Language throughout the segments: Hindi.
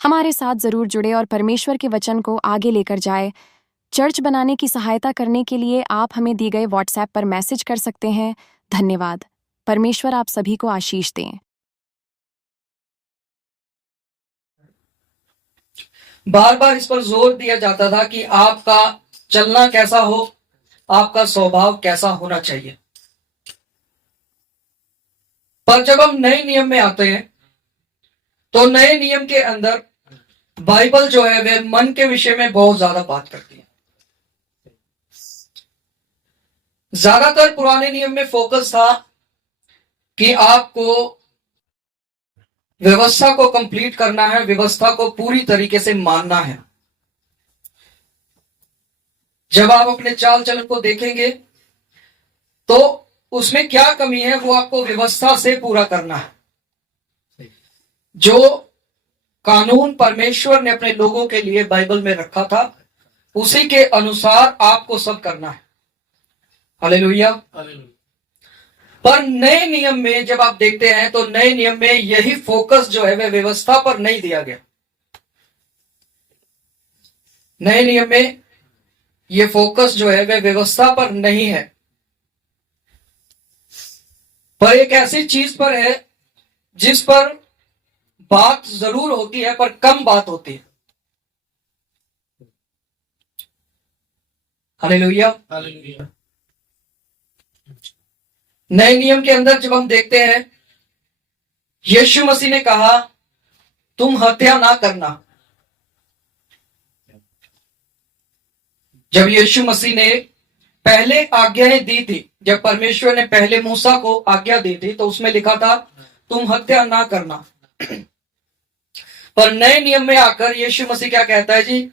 हमारे साथ जरूर जुड़े और परमेश्वर के वचन को आगे लेकर जाए। चर्च बनाने की सहायता करने के लिए आप हमें दी गए व्हाट्सएप पर मैसेज कर सकते हैं। धन्यवाद। परमेश्वर आप सभी को आशीष दें। बार बार इस पर जोर दिया जाता था कि आपका चलना कैसा हो, आपका स्वभाव कैसा होना चाहिए। पर जब हम नए नियम में आते हैं तो नए नियम के अंदर बाइबल जो है वह मन के विषय में बहुत ज्यादा बात करती है। ज्यादातर पुराने नियम में फोकस था कि आपको व्यवस्था को कंप्लीट करना है, व्यवस्था को पूरी तरीके से मानना है। जब आप अपने चाल चलन को देखेंगे तो उसमें क्या कमी है वो आपको व्यवस्था से पूरा करना है। जो कानून परमेश्वर ने अपने लोगों के लिए बाइबल में रखा था उसी के अनुसार आपको सब करना है। हालेलुया। पर नए नियम में जब आप देखते हैं तो नए नियम में यही फोकस जो है वह व्यवस्था पर नहीं दिया गया। नए नियम में यह फोकस जो है वह व्यवस्था पर नहीं है, पर एक ऐसी चीज पर है जिस पर बात जरूर होती है पर कम बात होती है। हालेलुया। हालेलुया। नए नियम के अंदर जब हम देखते हैं यीशु मसीह ने कहा तुम हत्या ना करना। जब यीशु मसीह ने पहले आज्ञाएं दी थी, जब परमेश्वर ने पहले मूसा को आज्ञा दी थी तो उसमें लिखा था तुम हत्या ना करना। पर नए नियम में आकर यीशु मसीह क्या कहता है जी?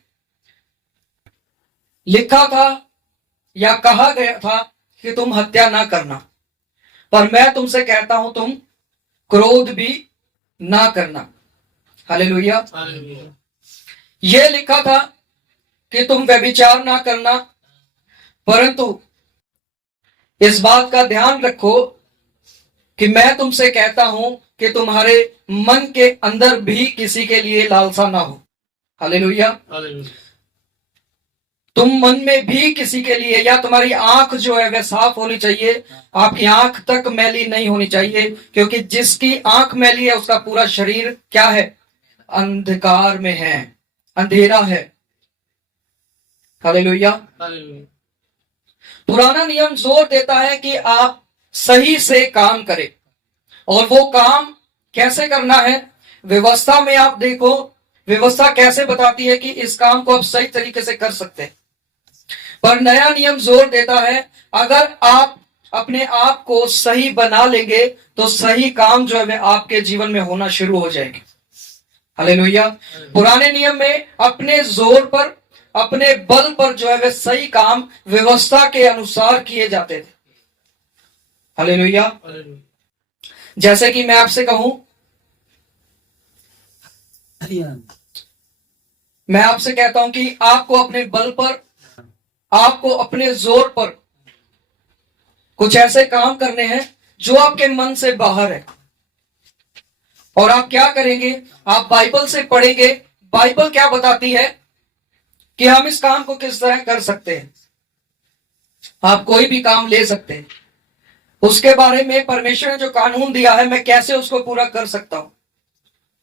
लिखा था या कहा गया था कि तुम हत्या ना करना, पर मैं तुमसे कहता हूं तुम क्रोध भी ना करना। हालेलुया। यह लिखा था कि तुम व्यभिचार ना करना, परंतु इस बात का ध्यान रखो कि मैं तुमसे कहता हूं कि तुम्हारे मन के अंदर भी किसी के लिए लालसा ना हो। हालेलुया। तुम मन में भी किसी के लिए, या तुम्हारी आंख जो है वह साफ होनी चाहिए, आपकी आंख तक मैली नहीं होनी चाहिए, क्योंकि जिसकी आंख मैली है उसका पूरा शरीर क्या है? अंधकार में है, अंधेरा है। हालेलुया। पुराना नियम जोर देता है कि आप सही से काम करें, और वो काम कैसे करना है? व्यवस्था में आप देखो, व्यवस्था कैसे बताती है कि इस काम को आप सही तरीके से कर सकते हैं। पर नया नियम जोर देता है अगर आप अपने आप को सही बना लेंगे तो सही काम जो है वह आपके जीवन में होना शुरू हो जाएंगे। हालेलुया। पुराने नियम में अपने जोर पर, अपने बल पर जो है वह सही काम व्यवस्था के अनुसार किए जाते थे। हालेलुया। जैसे कि मैं आपसे कहूं, मैं आपसे कहता हूं कि आपको अपने बल पर, आपको अपने जोर पर कुछ ऐसे काम करने हैं जो आपके मन से बाहर है, और आप क्या करेंगे? आप बाइबल से पढ़ेंगे। बाइबल क्या बताती है कि हम इस काम को किस तरह कर सकते हैं। आप कोई भी काम ले सकते हैं, उसके बारे में परमेश्वर ने जो कानून दिया है मैं कैसे उसको पूरा कर सकता हूं।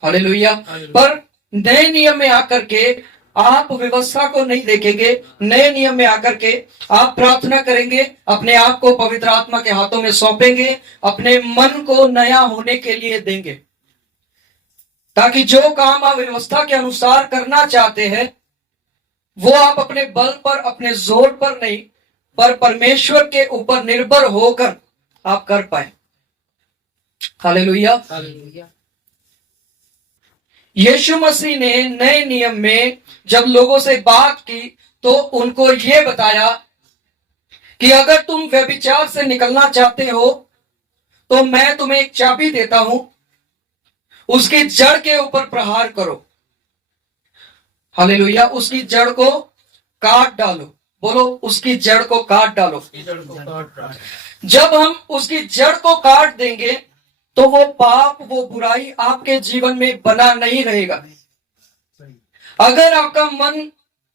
हालेलुया। पर नए नियम में आकर के आप व्यवस्था को नहीं देखेंगे। नए नियम में आकर के आप प्रार्थना करेंगे, अपने आप को पवित्र आत्मा के हाथों में सौंपेंगे, अपने मन को नया होने के लिए देंगे, ताकि जो काम आप व्यवस्था के अनुसार करना चाहते हैं वो आप अपने बल पर, अपने जोर पर नहीं, पर परमेश्वर के ऊपर निर्भर होकर आप कर पाए। हालेलुया। यीशु मसीह ने नए नियम में जब लोगों से बात की तो उनको यह बताया कि अगर तुम व्यभिचार से निकलना चाहते हो तो मैं तुम्हें एक चाबी देता हूं, उसकी जड़ के ऊपर प्रहार करो। हालेलुया। उसकी जड़ को काट डालो। बोलो, उसकी जड़ को काट डालो। जब हम उसकी जड़ को काट देंगे तो वो पाप, वो बुराई आपके जीवन में बना नहीं रहेगा। अगर आपका मन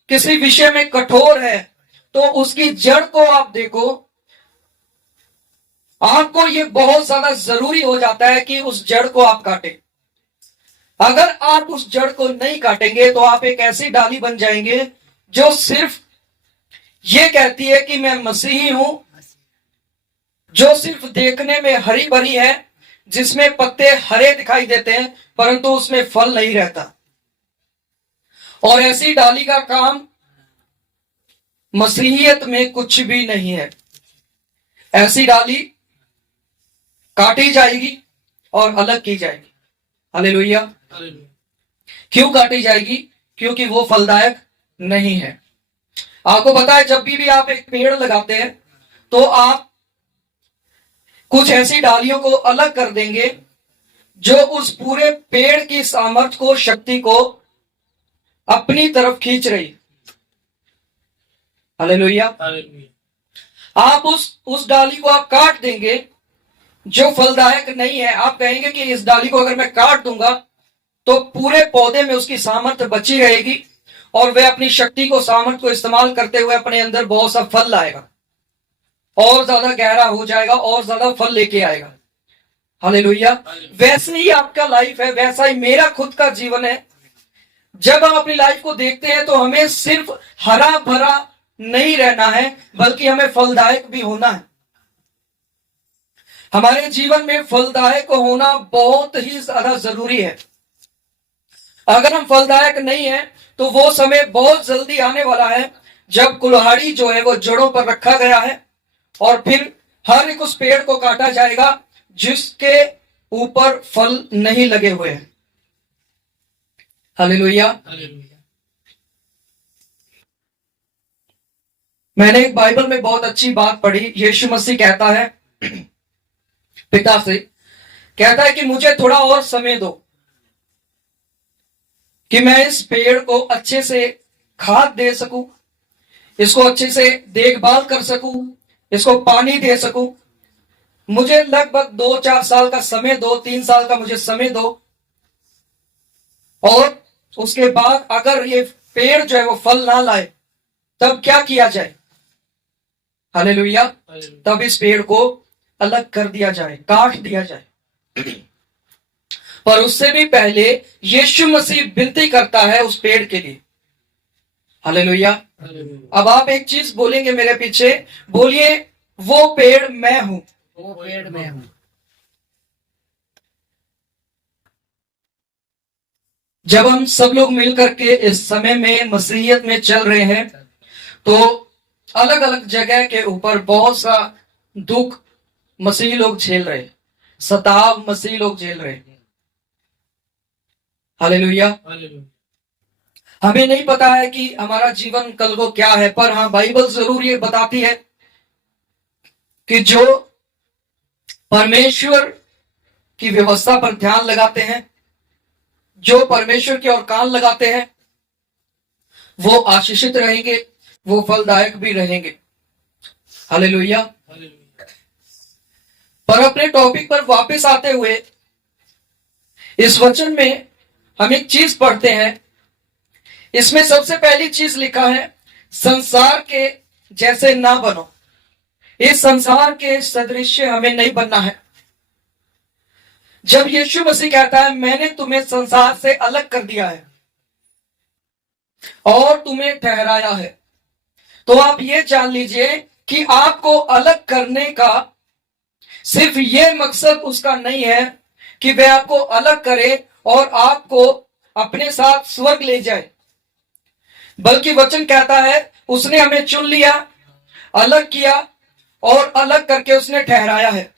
किसी विषय में कठोर है तो उसकी जड़ को आप देखो। आपको ये बहुत ज्यादा जरूरी हो जाता है कि उस जड़ को आप काटें। अगर आप उस जड़ को नहीं काटेंगे तो आप एक ऐसी डाली बन जाएंगे जो सिर्फ ये कहती है कि मैं मसीही हूं, जो सिर्फ देखने में हरी भरी है, जिसमें पत्ते हरे दिखाई देते हैं परंतु उसमें फल नहीं रहता। और ऐसी डाली का काम मसीहियत में कुछ भी नहीं है। ऐसी डाली काटी जाएगी और अलग की जाएगी। हालेलुया। क्यों काटी जाएगी? क्योंकि वो फलदायक नहीं है। आपको पता है जब भी आप एक पेड़ लगाते हैं तो आप कुछ ऐसी डालियों को अलग कर देंगे जो उस पूरे पेड़ की सामर्थ्य को, शक्ति को अपनी तरफ खींच रही। हालेलुया। आप उस डाली को आप काट देंगे जो फलदायक नहीं है। आप कहेंगे कि इस डाली को अगर मैं काट दूंगा तो पूरे पौधे में उसकी सामर्थ्य बची रहेगी और वह अपनी शक्ति को, सामर्थ्य को इस्तेमाल करते हुए अपने अंदर बहुत सा फल लाएगा, और ज्यादा गहरा हो जाएगा और ज्यादा फल लेके आएगा। हालेलुया। वैसे ही आपका लाइफ है, वैसा ही मेरा खुद का जीवन है। जब हम अपनी लाइफ को देखते हैं तो हमें सिर्फ हरा भरा नहीं रहना है बल्कि हमें फलदायक भी होना है। हमारे जीवन में फलदायक होना बहुत ही ज्यादा जरूरी है। अगर हम फलदायक नहीं है तो वो समय बहुत जल्दी आने वाला है जब कुल्हाड़ी जो है वो जड़ों पर रखा गया है और फिर हर एक उस पेड़ को काटा जाएगा जिसके ऊपर फल नहीं लगे हुए हैं। हालेलुया। मैंने एक बाइबल में बहुत अच्छी बात पढ़ी। यीशु मसीह कहता है पिता से, कहता है कि मुझे थोड़ा और समय दो कि मैं इस पेड़ को अच्छे से खाद दे सकूं, इसको अच्छे से देखभाल कर सकूं, इसको पानी दे सकूं। मुझे लगभग 2-4 साल का समय दो, 3 साल का मुझे समय दो, और उसके बाद अगर ये पेड़ जो है वो फल ना लाए तब क्या किया जाए? हालेलुया। तब इस पेड़ को अलग कर दिया जाए, काट दिया जाए। पर उससे भी पहले यीशु मसीह विनती करता है उस पेड़ के लिए। हालेलुया। अब आप एक चीज बोलेंगे मेरे पीछे, बोलिए, वो पेड़ मैं हूं। वो पेड़ में हूं। जब हम सब लोग मिलकर के इस समय में मसीहियत में चल रहे हैं तो अलग अलग जगह के ऊपर बहुत सा दुख मसीही लोग झेल रहे हैं, सताव मसीही लोग झेल रहे हैं। हालेलुया। हमें नहीं पता है कि हमारा जीवन कल को क्या है, पर हाँ बाइबल जरूर ये बताती है कि जो परमेश्वर की व्यवस्था पर ध्यान लगाते हैं, जो परमेश्वर की ओर कान लगाते हैं, वो आशीषित रहेंगे, वो फलदायक भी रहेंगे। हालेलुया। पर अपने टॉपिक पर वापस आते हुए इस वचन में हम एक चीज पढ़ते हैं। इसमें सबसे पहली चीज लिखा है, संसार के जैसे ना बनो। इस संसार के सदृश हमें नहीं बनना है। जब यीशु मसीह कहता है मैंने तुम्हें संसार से अलग कर दिया है और तुम्हें ठहराया है, तो आप ये जान लीजिए कि आपको अलग करने का सिर्फ ये मकसद उसका नहीं है कि वह आपको अलग करे और आपको अपने साथ स्वर्ग ले जाए, बल्कि वचन कहता है उसने हमें चुन लिया, अलग किया और अलग करके उसने ठहराया है।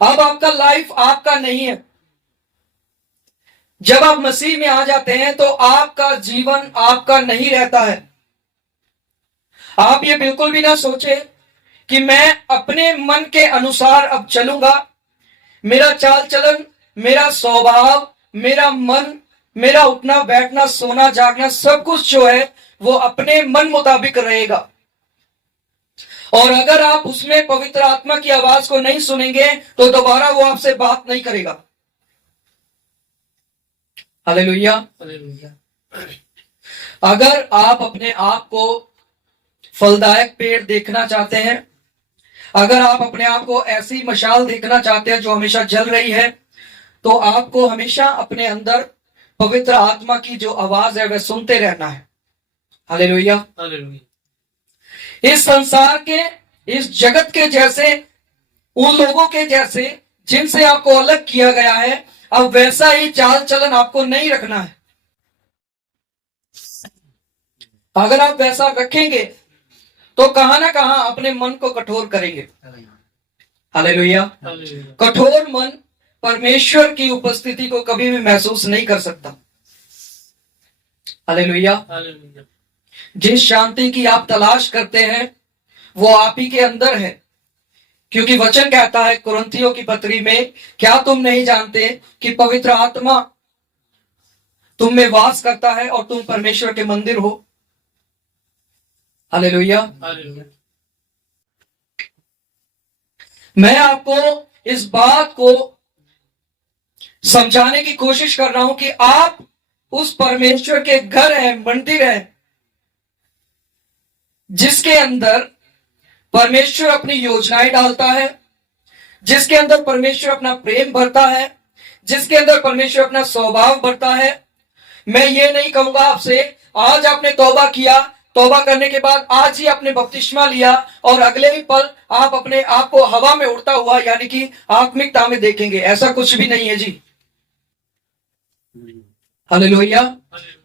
अब आपका लाइफ आपका नहीं है। जब आप मसीह में आ जाते हैं तो आपका जीवन आपका नहीं रहता है। आप ये बिल्कुल भी ना सोचे कि मैं अपने मन के अनुसार अब चलूंगा, मेरा चाल चलन, मेरा स्वभाव, मेरा मन, मेरा उठना बैठना, सोना जागना, सब कुछ जो है वो अपने मन मुताबिक रहेगा। और अगर आप उसमें पवित्र आत्मा की आवाज को नहीं सुनेंगे तो दोबारा वो आपसे बात नहीं करेगा। हालेलुया। हालेलुया। अगर आप अपने आप को फलदायक पेड़ देखना चाहते हैं, अगर आप अपने आप को ऐसी मशाल देखना चाहते हैं जो हमेशा जल रही है, तो आपको हमेशा अपने अंदर पवित्र आत्मा की जो आवाज है वह सुनते रहना है। हालेलुया। हालेलुया। इस संसार के, इस जगत के जैसे, उन लोगों के जैसे जिनसे आपको अलग किया गया है, अब वैसा ही चाल चलन आपको नहीं रखना है। अगर आप वैसा रखेंगे तो कहां ना कहां अपने मन को कठोर करेंगे। हालेलुया। हालेलुया। कठोर मन परमेश्वर की उपस्थिति को कभी भी महसूस नहीं कर सकता। हालेलुया। हालेलुया। जिस शांति की आप तलाश करते हैं वो आप ही के अंदर है, क्योंकि वचन कहता है कुरिन्थियों की पत्री में, क्या तुम नहीं जानते कि पवित्र आत्मा तुम में वास करता है और तुम परमेश्वर के मंदिर हो। हालेलुया। हालेलुया। मैं आपको इस बात को समझाने की कोशिश कर रहा हूं कि आप उस परमेश्वर के घर है, मंदिर है, जिसके अंदर परमेश्वर अपनी योजनाएं डालता है, जिसके अंदर परमेश्वर अपना प्रेम भरता है, जिसके अंदर परमेश्वर अपना स्वभाव भरता है। मैं ये नहीं कहूंगा आपसे आज आपने तौबा किया, तौबा करने के बाद आज ही आपने बपतिस्मा लिया और अगले ही पल आप अपने आप को हवा में उड़ता हुआ यानी कि आत्मिकता में देखेंगे, ऐसा कुछ भी नहीं है जी। हालेलुया।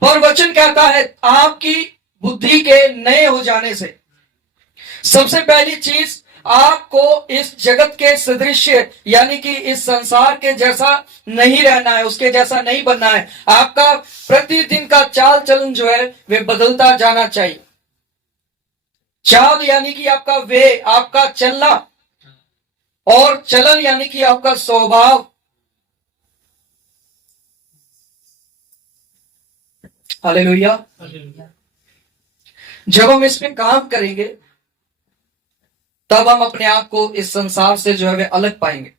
पर वचन कहता है आपकी बुद्धि के नए हो जाने से सबसे पहली चीज, आपको इस जगत के सदृश्य यानी कि इस संसार के जैसा नहीं रहना है, उसके जैसा नहीं बनना है। आपका प्रतिदिन का चाल चलन जो है वे बदलता जाना चाहिए। चाल यानी कि आपका वे, आपका चलना, और चलन यानी कि आपका स्वभाव। हालेलुया। हालेलुया। जब हम इसमें काम करेंगे तब हम अपने आप को इस संसार से जो है वे अलग पाएंगे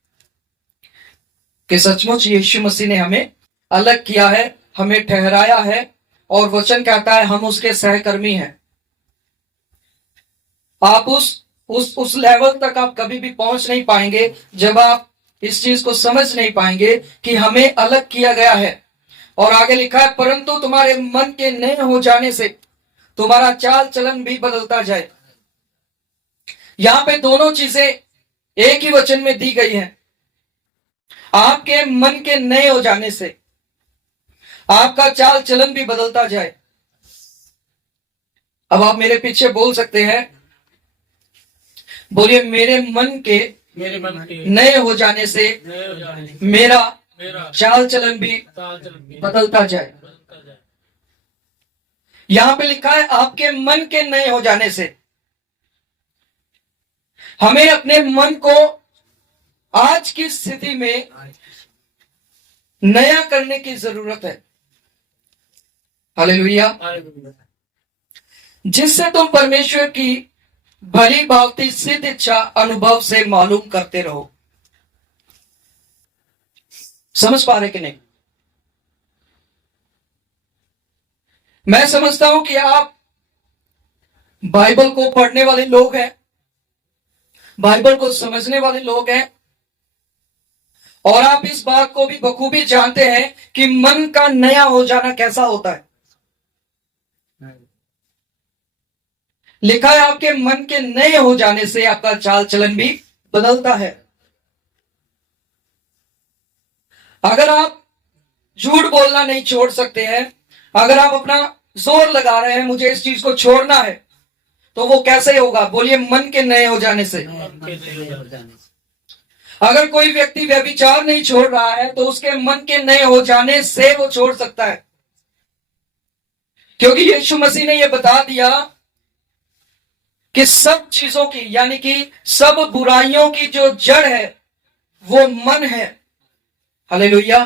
कि सचमुच यीशु मसीह ने हमें अलग किया है, हमें ठहराया है, और वचन कहता है हम उसके सहकर्मी हैं। आप उस लेवल तक आप कभी भी पहुंच नहीं पाएंगे जब आप इस चीज को समझ नहीं पाएंगे कि हमें अलग किया गया है। और आगे लिखा है परंतु तुम्हारे मन के नए हो जाने से तुम्हारा चाल चलन भी बदलता जाए। यहां पे दोनों चीजें एक ही वचन में दी गई हैं। आपके मन के नए हो जाने से आपका चाल चलन भी बदलता जाए। अब आप मेरे पीछे बोल सकते हैं, बोलिए मेरे मन के नए हो जाने से मेरा चाल चलन भी बदलता जाए। यहां पे लिखा है आपके मन के नए हो जाने से। हमें अपने मन को आज की स्थिति में नया करने की जरूरत है। हालेलुया। जिससे तुम परमेश्वर की भली भांति सिद्ध इच्छा अनुभव से मालूम करते रहो। समझ पा रहे कि नहीं? मैं समझता हूं कि आप बाइबल को पढ़ने वाले लोग हैं, बाइबल को समझने वाले लोग हैं, और आप इस बात को भी बखूबी जानते हैं कि मन का नया हो जाना कैसा होता है। लिखा है आपके मन के नए हो जाने से आपका चाल चलन भी बदलता है। अगर आप झूठ बोलना नहीं छोड़ सकते हैं, अगर आप अपना जोर लगा रहे हैं मुझे इस चीज को छोड़ना है, तो वो कैसे होगा? बोलिए मन के नए हो जाने से। अगर कोई व्यक्ति व्यभिचार नहीं छोड़ रहा है तो उसके मन के नए हो जाने से वो छोड़ सकता है, क्योंकि यीशु मसीह ने यह बता दिया कि सब चीजों की यानी कि सब बुराइयों की जो जड़ है वो मन है। हालेलुया।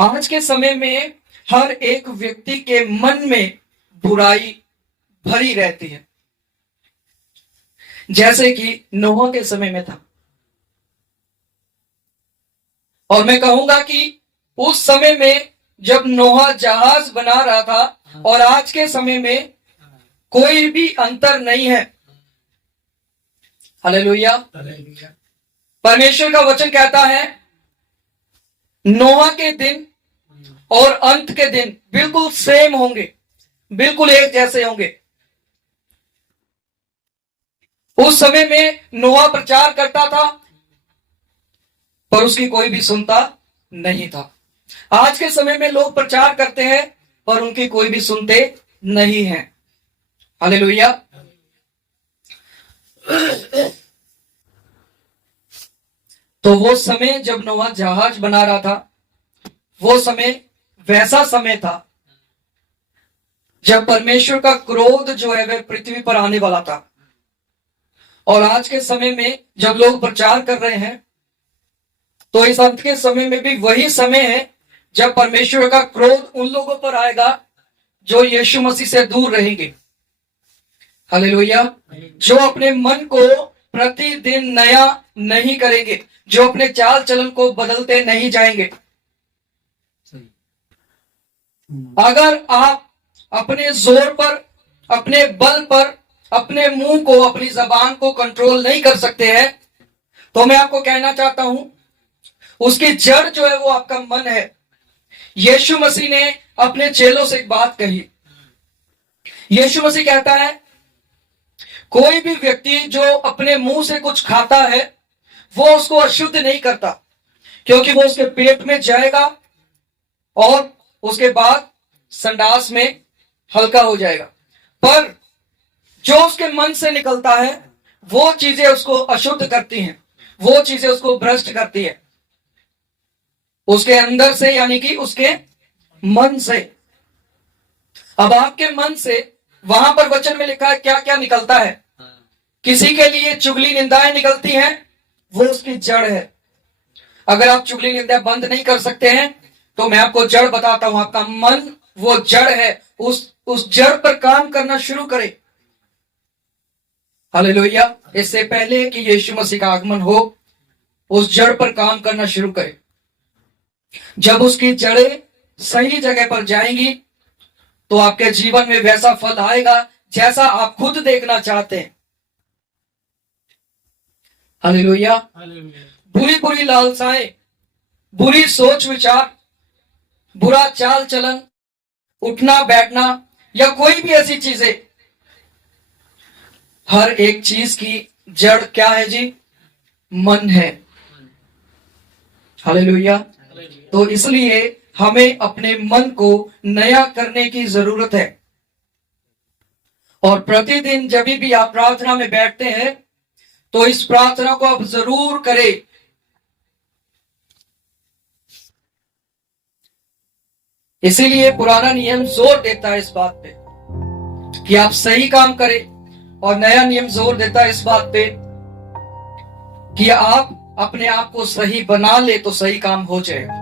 आज के समय में हर एक व्यक्ति के मन में बुराई भरी रहती है, जैसे कि नोह के समय में था। और मैं कहूंगा कि उस समय में जब नोहा जहाज बना रहा था और आज के समय में कोई भी अंतर नहीं है। हालेलुया। हालेलुया। परमेश्वर का वचन कहता है नोहा के दिन और अंत के दिन बिल्कुल सेम होंगे, बिल्कुल एक जैसे होंगे। उस समय में नोहा प्रचार करता था पर उसकी कोई भी सुनता नहीं था। आज के समय में लोग प्रचार करते हैं पर उनकी कोई भी सुनते नहीं है। हालेलुया। तो वो समय जब नोहा जहाज बना रहा था, वो समय वैसा समय था जब परमेश्वर का क्रोध जो है वह पृथ्वी पर आने वाला था। और आज के समय में जब लोग प्रचार कर रहे हैं तो इस अंत के समय में भी वही समय है जब परमेश्वर का क्रोध उन लोगों पर आएगा जो यीशु मसीह से दूर रहेंगे। हालेलुया। जो अपने मन को प्रतिदिन नया नहीं करेंगे, जो अपने चाल चलन को बदलते नहीं जाएंगे। अगर आप अपने जोर पर, अपने बल पर, अपने मुंह को, अपनी जबान को कंट्रोल नहीं कर सकते हैं तो मैं आपको कहना चाहता हूं उसकी जड़ जो है वो आपका मन है। यीशु मसीह ने अपने चेलों से एक बात कही। यीशु मसीह कहता है कोई भी व्यक्ति जो अपने मुंह से कुछ खाता है वो उसको अशुद्ध नहीं करता, क्योंकि वो उसके पेट में जाएगा और उसके बाद संडास में हल्का हो जाएगा। पर जो उसके मन से निकलता है वो चीजें उसको अशुद्ध करती हैं, वो चीजें उसको भ्रष्ट करती है उसके अंदर से, यानी कि उसके मन से। अब आपके मन से वहां पर वचन में लिखा है क्या क्या निकलता है। किसी के लिए चुगली निंदाएं निकलती हैं, वो उसकी जड़ है। अगर आप चुगली निंदा बंद नहीं कर सकते हैं तो मैं आपको जड़ बताता हूं। आपका मन वो जड़ है, उस जड़ पर काम करना शुरू करें। हालेलुया। इससे पहले कि यीशु मसीह का आगमन हो, उस जड़ पर काम करना शुरू करें। जब उसकी जड़ें सही जगह पर जाएंगी तो आपके जीवन में वैसा फल आएगा जैसा आप खुद देखना चाहते हैं। हालेलुया। बुरी बुरी लालसाएं, बुरी सोच विचार, बुरा चाल चलन, उठना बैठना या कोई भी ऐसी चीजें, हर एक चीज की जड़ क्या है जी? मन है। हालेलुया। तो इसलिए हमें अपने मन को नया करने की जरूरत है। और प्रतिदिन जब भी आप प्रार्थना में बैठते हैं तो इस प्रार्थना को आप जरूर करें। इसीलिए पुराना नियम जोर देता है इस बात पे कि आप सही काम करें, और नया नियम जोर देता है इस बात पे कि आप अपने आप को सही बना ले तो सही काम हो जाएगा।